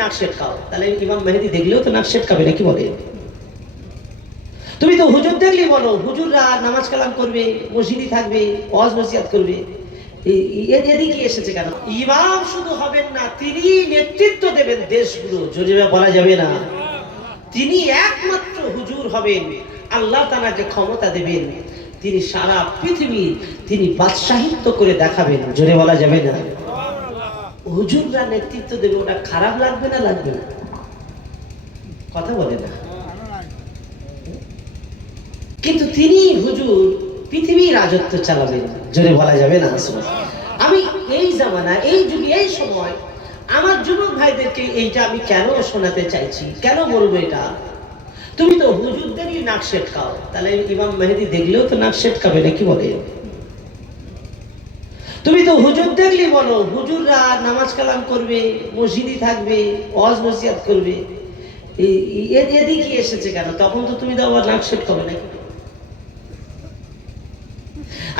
নাক সেটকাও, তাহলে ইমাম মেহেদী দেখলেও তো নাক সেটকাবে নাকি বলে? তুমি তো হুজুর দেখলেই বলো হুজুররা নামাজ কালাম করবে, মসজিদে থাকবে, ওয়াজ নসিহত করবে, এদিকে এসেছে কেন? ইমাম শুধু হবেন না, তিনি নেতৃত্ব দেবেন দেশগুলো, জোরে বলা যাবে না। তিনি একমাত্র হুজুর হবেন, আল্লাহ তাআলাকে ক্ষমতা দেবেন, তিনি সারা পৃথিবী তিনি বাদশাহিত্ব করে দেখাবেন, জোরে বলা যাবে না। হুজুররা নেতৃত্ব দেবে, ওটা খারাপ লাগবে না? লাগবে না? কথা বলে না। কিন্তু তিনি হুজুর পৃথিবীর রাজত্ব চালাবেন, জোরে বলা যাবে না। আমি এই জামানা, এই যুগে, এই সময় আমার যুবক ভাইদেরকে এইটা আমি কেন শোনাতে চাইছি, কেন বলবো এটা? তুমি তো হুজুরদেরই নাক সেটকাও, তাহলে ইমাম মেহেদী দেখলেও তো নাক সেটকাবে নাকি বলে? তুমি তো হুজুর দেখলে বলো হুজুররা নামাজ কালাম করবে, মসজিদে থাকবে, ওয়াজ নসিহত করবে, এদিকে এসেছে কেন? তখন তো তুমি তো আবার নাক সেটকাবে নাকি?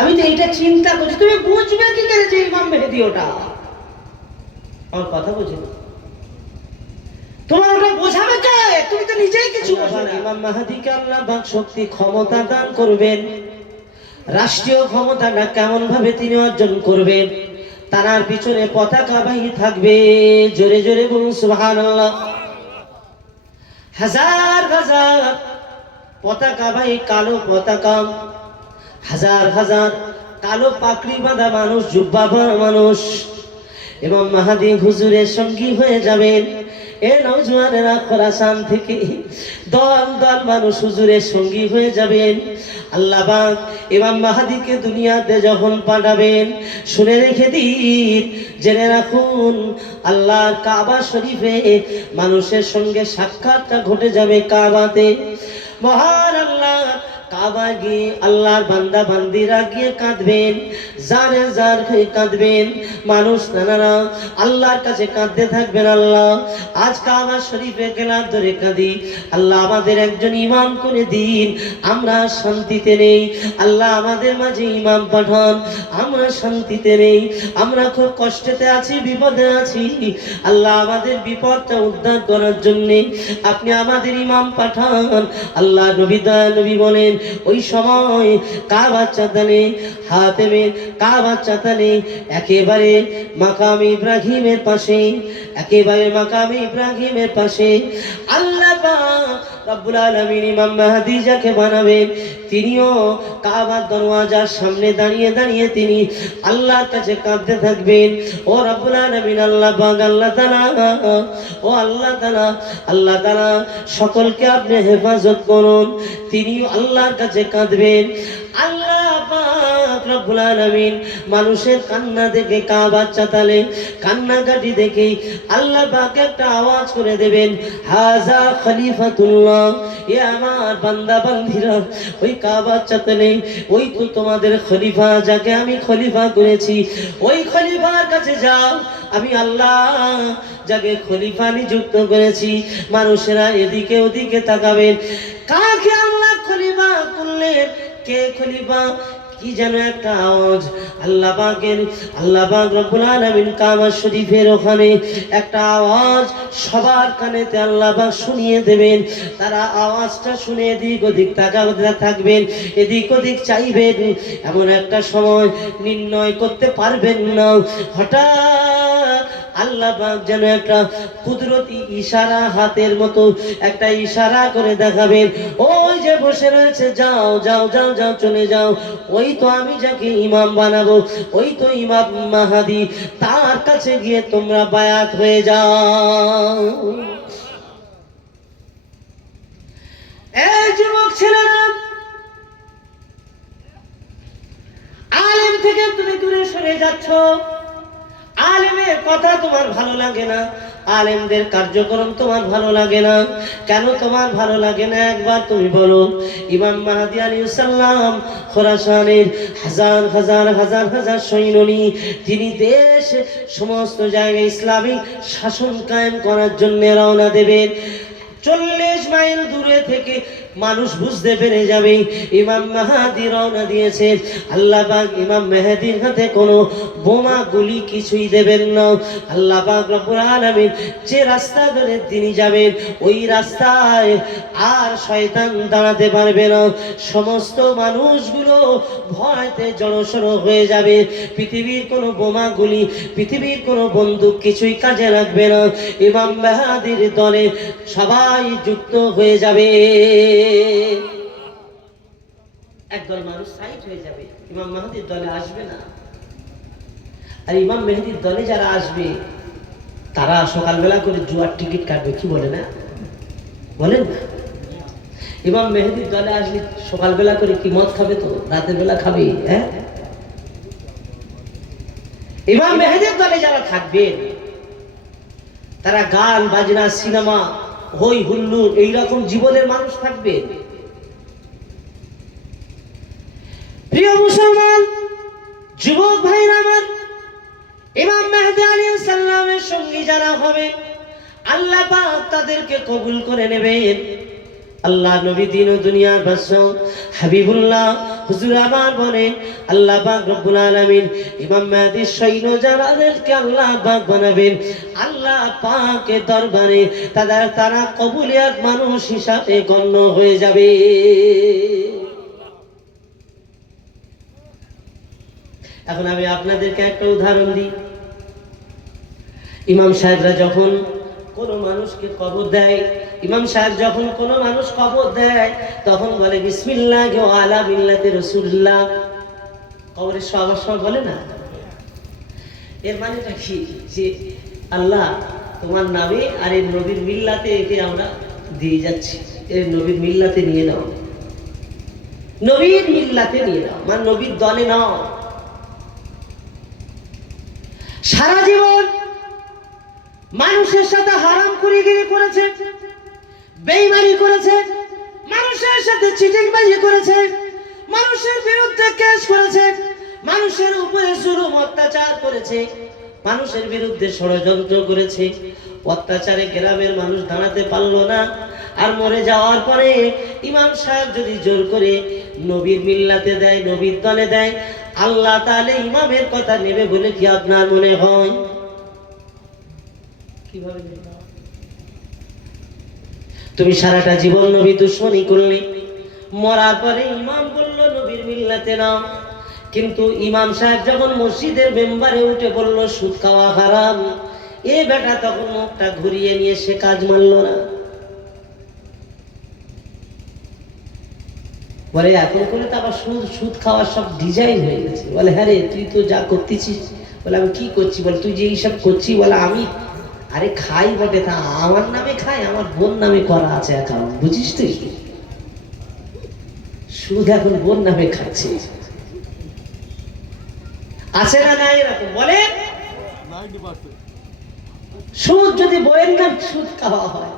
আমি তো এটা চিন্তা করছি, তুমি বুঝবে কি করে যে ইমাম মেহেদী ওটা? আমার কথা বুঝে তোমার ওটা বোঝাবে কে? তুমি তো নিজেই কিছু বোঝো না। ইমাম মেহেদীকে আল্লাহ পাক শক্তি ক্ষমতা দান করবেন, রাষ্ট্রীয় ক্ষমতাটা কেমন ভাবে তিনি অর্জন করবেন, তার পিছনে পতাকা বাহী থাকবে, জোরে জোরে বলুন সুবহানাল্লাহ। হাজার হাজার পতাকা বাহী কালো পতাকা, হাজার হাজার কালো পাকড়ি বাঁধা মানুষ, জুব্বা পরা মানুষ এবং মাহাদি হুজুরের সঙ্গী হয়ে যাবেন। এ নওজওয়ানেরা খোরাসান থেকে দল দল মানুষ হুজুরের সঙ্গী হয়ে যাবেন। আল্লাহ পাক ইমাম মাহাদিকে দুনিয়াতে যখন পাঠাবেন, শুনে রেখে দিন, জেনে রাখুন, আল্লাহর কাবা শরীফে মানুষের সঙ্গে সাক্ষাৎটা ঘটে যাবে কাবাতে। মহান আল্লাহ কাবা গিয়ে আল্লাহর বান্দা বান্দিরা গিয়ে কাঁদবেন, জারে জার হয়ে কাঁদবেন, মানুষ নানারা আল্লাহর কাছে কাঁদতে থাকবেন। আল্লাহ আজ কাবা শরীফে গেলাম ধরে কাঁদি, আল্লাহ আমাদের একজন ইমাম করে দিন, আমরা শান্তিতে নেই। আল্লাহ আমাদের মাঝে ইমাম পাঠান, আমরা শান্তিতে নেই, আমরা খুব কষ্টেতে আছি, বিপদে আছি। আল্লাহ আমাদের বিপদটা উদ্ধার করার জন্য আপনি আমাদের ইমাম পাঠান। আল্লাহ নবী দয়া নবী বলেন, ওই সময় কাবা চাতানে হাতেমে কাবা চাতানে একেবারে মাকাম ইব্রাহিমের পাশে, একেবারে মাকাম ইব্রাহিমের পাশে আল্লাহ পাক রব্বুল আলামিন ইমাম মেহেদী যাকে বানাবেন, তিনিও কাবার দরওয়াজার সামনে দাঁড়িয়ে দাঁড়িয়ে তিনি আল্লাহর কাছে কাঁদতে থাকবেন। ও রব্বুল আলামিন আল্লাহ পাক, আল্লাহ তাআলা, ও আল্লাহ তাআলা, আল্লাহ তাআলা সকলকে আপনি হেফাজত করুন। তিনি আল্লাহর কাছে কাঁদবেন। আল্লাহ পাক রব্বুল আলামিন মানুষের কান্না দেখে, কাবা চাতালে কান্নাকাটি দেখে আল্লাহ পাক একটা আওয়াজ করে দেবেন, হাজা খলিফাতুল্লাহ, এ আমার বান্দা বান্দিরা, ওই কাবা চাতালে ওই তো তোমাদের খলিফা, যাকে আমি খলিফা করেছি, ওই খলিফার কাছে যাও। আমি আল্লাহ যাকে খলিফা নিযুক্ত করেছি, মানুষেরা এদিকে ওদিকে তাকাবেন, কাকে আল্লাহ খলিফা করলেন, কে খলিফা, কি যেন একটা আওয়াজ আল্লাহ পাকের, আল্লাহ পাক রব্বুল আলামিন কাবা শরীফের ওখানে একটা আওয়াজ সবার কানেতে আল্লাহ পাক শুনিয়ে দেবেন। তারা আওয়াজটা শুনে এদিক ওদিক তাকাতে থাকবেন, এদিক ওদিক চাইবেন। এমন একটা সময় নির্ণয় করতে পারবেন না, হঠাৎ আল্লাহ পাক যেন একটা কুদরতি ইশারা, হাতের মতো একটা ইশারা করে দেখাবেন, ওই যে বসে রয়েছে, যাও যাও যাও যাও, চলে যাও, ওই তো আমি যাকে ইমাম বানাবো, ওই তো ইমাম মাহাদি, তার কাছে গিয়ে তোমরা বায়াত হয়ে যাও। এই যুবক ছেলেরা, আলেম থেকে তুমি দূরে সরে যাচ্ছ, আলেমের কথা তোমার ভালো লাগে না, আলেমদের কার্যক্রম তোমার ভালো লাগে না। কেন তোমার ভালো লাগে না একবার তুমি বলো। ইমাম মাহদী আলাইহিস সালাম খোরাসানের হাজার হাজার হাজার হাজার সৈন্য নিয়ে তিনি দেশ সমস্ত জায়গায় ইসলামিক শাসন কায়েম করার জন্য রওনা দেবেন। 40 মাইল দূরে থেকে মানুষ বুঝতে পেরে যাবে ইমাম মাহদী রওনা দিয়েছে। আল্লাহ পাক ইমাম মেহেদীর হাতে কোনো বোমা গুলি কিছুই দেবেন না। আল্লাহ পাক রব্বুল আলামিন যে রাস্তা ধরে তিনি যাবেন ওই রাস্তায় আর শয়তান দাঁড়াতে পারবে না। সমস্ত মানুষগুলো ভয়তে জড়সড় হয়ে যাবে। পৃথিবীর কোনো বোমা গুলি, পৃথিবীর কোনো বন্দুক কিছুই কাজে লাগবে না। ইমাম মেহেদীর দলে সবাই যুক্ত হয়ে যাবে। একদল মানুষ সাইড হয়ে যাবে, ইমাম মেহেদীর দলে আসবে না। আর ইমাম মেহেদীর দলে যারা আসবে তারা সকালবেলা করে জুয়ার টিকিট কাটবে, কি বলে না বলেন না? ইমাম মেহেদীর দলে আসলে সকালবেলা করে কি মদ খাবে? তো রাতের বেলা খাবে। হ্যাঁ, ইমাম মেহেদীর দলে যারা থাকবেন তারা গান বাজনা, সিনেমা, হই হুল্লোড় এইরকম জীবনের মানুষ থাকবে। প্রিয় মুসলমান যুবক ভাইরা আমার, ইমাম মেহেদী আলাইহিস সালামের সঙ্গী যারা হবে আল্লাহ পাক তাদেরকে কবুল করে নেবেন। আল্লাহ নবী দিন ও দুনিয়ার বাদশা হাবিবুল্লাহ হুজুর আবার বলেন আল্লাহ পাক রব্বুল আলামিন ইমাম মেহেদীর সৈন্য যারাদেরকে আল্লাহ পাক বানাবেন, আল্লাহ পাকের দরবারে তারা কবুলিয়াত মানুষ হিসাবে গণ্য হয়ে যাবে। এখন আমি আপনাদেরকে একটা উদাহরণ দিই। ইমাম সাহেবরা যখন কোনো মানুষকে কবর দেয়, ইমাম সাহেব যখন কোনো মানুষ কবর দেয় তখন বলে বিসমিল্লাহ ওয়া আলা মিল্লাতি রাসূলুল্লাহ। কবরের সবার সময় বলে না? এর মানেটা কি? যে আল্লাহ তোমার নামে আর এই নবীর মিল্লাতে একে আমরা দিয়ে যাচ্ছি, এই নবীর মিল্লাতে নিয়ে নাও, নবীর মিল্লাতে নিয়ে নাও, মানে নবীর দলে নাও। সারা জীবন মানুষের সাথে হারামখুরিগিরি করেছে, বেঈমানি করেছে, মানুষের সাথে চিটিংবাজি করেছে, মানুষের বিরুদ্ধে কেস করেছে, মানুষের উপরে জুলুম অত্যাচার করেছে, মানুষের বিরুদ্ধে ষড়যন্ত্র করেছে। অত্যাচারে গ্রামের মানুষ দাঁড়াতে পারলো না। আর মরে যাওয়ার পরে ইমাম সাহেব যদি জোর করে নবীর মিল্লাতে দেয়, নবীর দলে দেয়, আল্লাহ তাআলা ইমামের কথা নেবে বলে কি আপনার মনে হয়? কিভাবে নেবে? তুমি সারাটা জীবন নবী দুশমনী করলে, মরার পরে ইমাম বলল নবীর মিল্লাতে নাও, কিন্তু ইমাম সাহেব যখন মসজিদের মেম্বারে উঠে বলল সুদ খাওয়া হারাম, এ বেটা তখন মুখটা ঘুরিয়ে নিয়ে সে কাজ মানল না। বলে এখন করে তো আবার সুদ খাওয়ার সব ডিজাইন হয়ে গেছে। বলে হ্যাঁ রে, তুই তো যা করতেছিস। বলে আমি কি করছি? বলে তুই যে এইসব করছিস। বলে আমি আরে খাই বটে, তা আমার নামে খাই, আমার বোন নামে করা আছে অ্যাকাউন্ট, বুঝিস তুই? সুদ এখন বোন নামে খাচ্ছে, আছে না নাই এরকম? বলে সুদ যদি বইয়ের নাম সুদ খাওয়া হয়,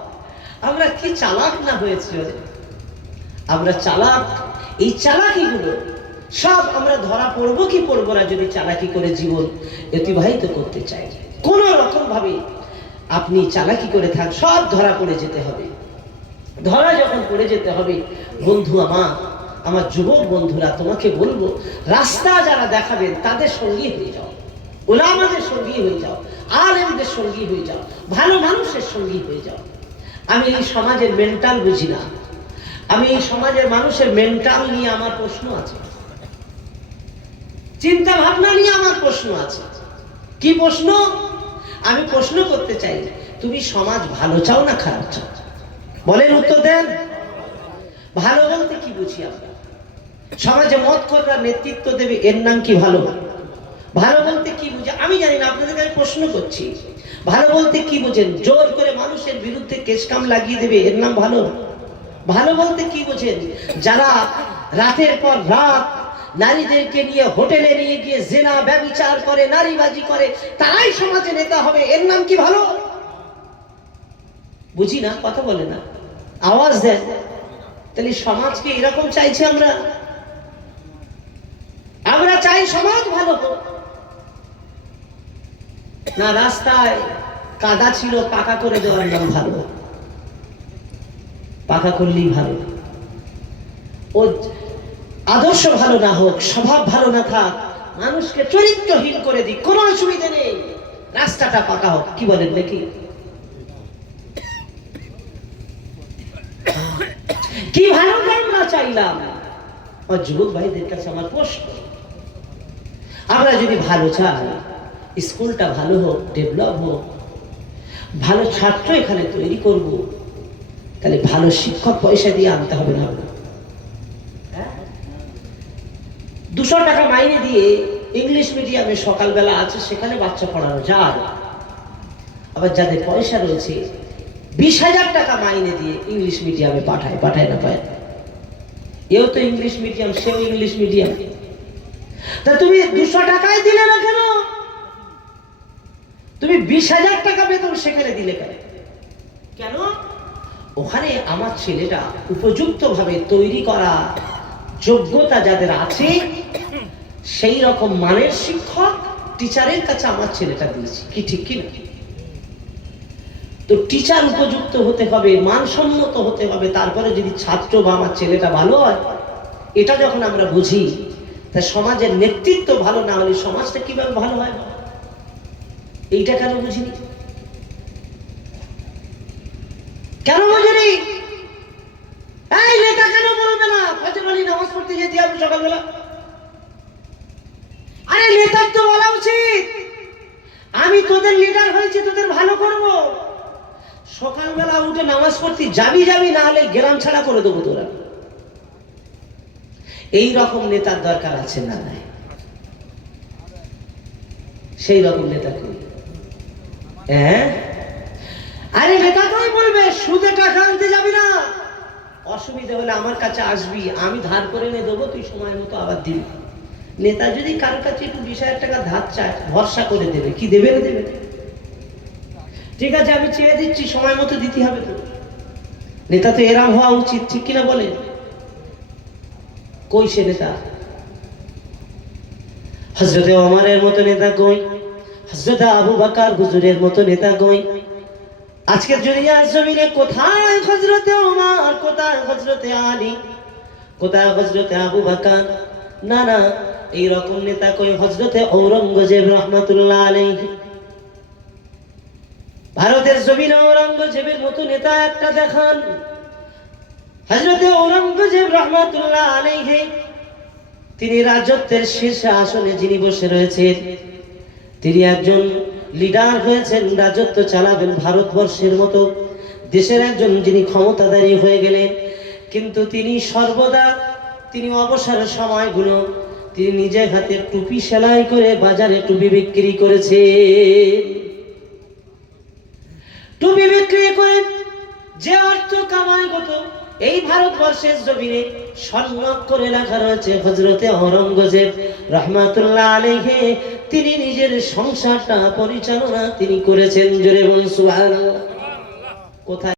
আমরা কি চালাক না হয়েছি? আমরা চালাক। এই চালাকিগুলো সব আমরা ধরা পড়বো কি পড়বো না যদি চালাকি করে জীবন অতিবাহিত করতে চাই। কোন রকম ভাবে আপনি চালাকি করে থাক, সব ধরা পড়ে যেতে হবে। ধরা যখন পড়ে যেতে হবে, বন্ধু আমার যুবক বন্ধুরা, তোমাকে বলবো রাস্তা যারা দেখাবেন তাদের সঙ্গী হয়ে যাও, উলামাদের সঙ্গী হয়ে যাও, আলেমদের সঙ্গী হয়ে যাও, ভালো মানুষের সঙ্গী হয়ে যাও। আমি এই সমাজের মেন্টাল বুঝি না, আমি এই সমাজের মানুষের মেন্টাল নিয়ে আমার প্রশ্ন আছে, চিন্তা ভাবনা নিয়ে আমার প্রশ্ন আছে। কি প্রশ্ন? আমি প্রশ্ন করতে চাই, তুমি সমাজ ভালো চাও না খারাপ চাও? বলেন, উত্তর দেন। ভালো বলতে কি বুঝি আমরা? সমাজে মত কররা নেতৃত্ব দেবে, এর নাম কি ভালো? ভালো বলতে কি বুঝে আমি জানি না, আপনাদেরকে আমি প্রশ্ন করছি। ভালো বলতে কি বুঝেন? জোর করে মানুষের বিরুদ্ধে কেস কাম লাগিয়ে দেবে, এর নাম ভালো? ভালো বলতে কি বুঝেন? যারা রাতের পর রাত নারীদেরকে নিয়ে হোটেলে নিয়ে গিয়ে জিনা ব্যভিচার করে, নারীবাজি করে, তারাই সমাজে নেতা হবে, এর নাম কি ভালো? বুঝি না, কথা বলে না, আওয়াজ দেন। তাহলে সমাজকে এরকম চাইছি আমরা? আমরা চাই সমাজ ভালো হোক না? রাস্তায় কাদা ছিল, পাকা করে দেওয়ার নাম ভালো? পাকা করলেই ভালো? ও আদর্শ ভালো না হোক, স্বভাব ভালো না থাক, মানুষকে চরিত্রহীন করে দিই, কোনো অসুবিধা নেই, রাস্তাটা পাকা হোক। কি বলেন নাকি? কি ভালো আমরা চাইলাম। যুবক ভাইদের কাছে আমার প্রশ্ন, আমরা যদি ভালো চাই, স্কুলটা ভালো হোক, ডেভেলপ হোক, ভালো ছাত্র এখানে তৈরি করব, তাহলে ভালো শিক্ষক পয়সা দিয়ে আনতে হবে না? 200 টাকা মাইনে দিয়ে ইংলিশ মিডিয়ামে সকালবেলা আছে, সেখানে বাচ্চা পড়ানো যায়। আবার যাদের পয়সা রয়েছে 20,000 টাকা মাইনে দিয়ে ইংলিশ মিডিয়ামে পাঠায় না পায়। এও তো ইংলিশ মিডিয়াম, সেও ইংলিশ মিডিয়াম। তা তুমি 200 টাকায় দিলে না কেন? তুমি 20,000 টাকা বেতন সেখানে দিলে কেন? কেন? ওখানে আমার ছেলেটা উপযুক্ত ভাবে তৈরি করা যোগ্যতা যাদের আছে, সেই রকম মানের শিক্ষক টিচারের কাছে আমার ছেলেটা দিয়েছি। কি ঠিক কি না? তো টিচার উপযুক্ত হতে হবে, মানসম্মত হতে হবে, তারপরে যদি ছাত্র বা আমার ছেলেটা ভালো হয়, এটা যখন আমরা বুঝি, তা সমাজের নেতৃত্ব ভালো না হলে সমাজটা কিভাবে ভালো হয়? এইটা কেন বুঝিনি? কেন বুঝিনি? এই নেতা কেন বলবে না ফজর আলী নামাজ পড়তে যেতে হবে সকালবেলা? আরে নেতার তো বলা উচিত, আমি তোদের লিডার হয়েছি, তোদের ভালো করব, সকালবেলা উঠে নামাজ পড়তে যাবি, না হলে গ্রাম ছাড়া করে দেবো তোরা। এই রকম নেতার দরকার আছে না? নাই? সেই রকম নেতা কই? আরে নেতা তো বলবে সুদে টাকা আনতে যাবি না, অসুবিধা হলে আমার কাছে আসবি, আমি ধার করে এনে দেবো, তুই সময় মতো আবার দিবি। নেতা যদি কারোর কাছে একটু 20,000 টাকা ধার চায়, ভরসা করে দেবে। কি দেবে না দেবে? ঠিক আছে, আমি চেয়ে দিচ্ছি, সময় মতো দিতে হবে। তো নেতা তো এরম হওয়া উচিত, ঠিক কিনা বলেন? কই সে নেতা? হযরতে ওমরের মতো নেতা কই? হযরতে আবু বকর হুজুরের মতো নেতা কই? আজকের দুনিয়ার জমিনে কোথায় হযরতে ওমর, কোথায় হযরতে আলী, কোথায় হযরতে আবু বকর? না না, এই রকম নেতা কই? হযরতে ঔরঙ্গজেব রাহমাতুল্লাহ আলাইহি। ভারতের জমিনে ঔরঙ্গজেবের মতো নেতা একটা দেখান। হযরতে ঔরঙ্গজেব রাহমাতুল্লাহ আলাইহি, তিনি রাজত্বের শীর্ষ আসনে যিনি বসে রয়েছেন, তিনি একজন লিডার হয়েছেন, রাজত্ব চালাবেন ভারতবর্ষের মতো দেশের একজন যিনি ক্ষমতাধারী হয়ে গেলেন। কিন্তু তিনি সর্বদা, তিনি অবসরের সময়গুলো তিনি নিজের হাতে টুপি সেলাই করে বাজারে টুপি বিক্রি করেছে। টুপি বিক্রি করে যে অর্থ কামাই হতো, এই ভারতবর্ষের জমিনে স্বর্ণ করে লেখা রয়েছে হযরতে ঔরঙ্গজেব রাহমাতুল্লাহ আলাইহি, তিনি নিজের সংসারটা পরিচালনা তিনি করেছেন। জোরে বলুন সুবহানাল্লাহ। কোথায়